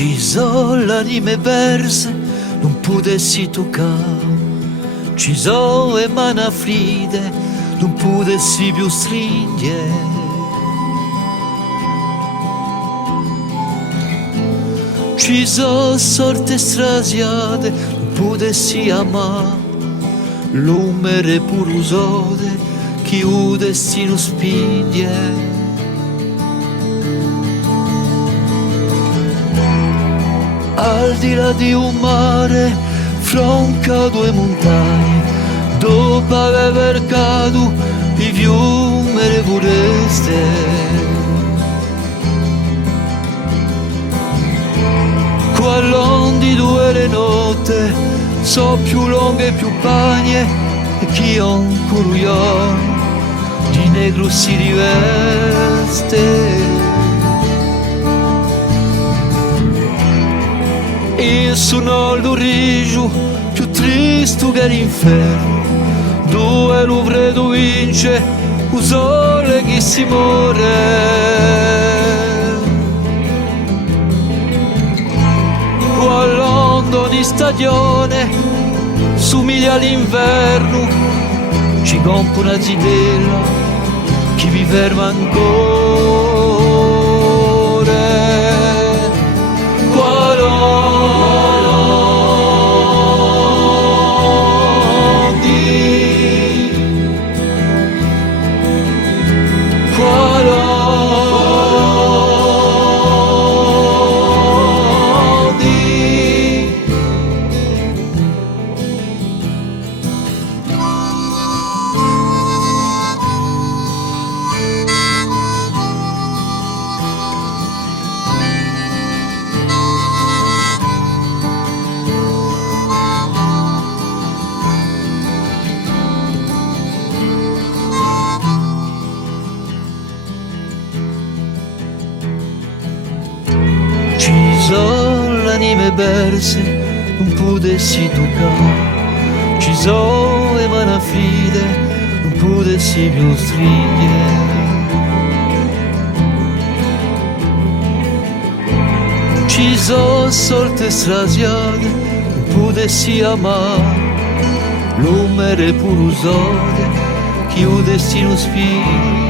Ci sono l'anime verse, non potessi toccare. Ci sono le mani fride, non potessi più stringere. Ci sono sorte strasiate, non potessi amare. L'umere pure usate, chi il destino spinge. Al di là di un mare, fronca due montagne, dopo aver cadu i fiumi e le foreste. Quall'on di due le notte, so più lunghe e più pagne, e chi un curuion di negro si riveste. E sono l'origine più triste che l'inferno, dove lo freddo vince, il sole che si muore. Quando ogni stagione somiglia all'inverno, ci compra una zitella che vi ferma ancora. Ci sono l'anime perse, non potessi toccare. Ci sono le mani fride, non potessi più stringere. Ci sono sorte strasiate, non potessi amare. L'umere pure usate, chi il destino spinge.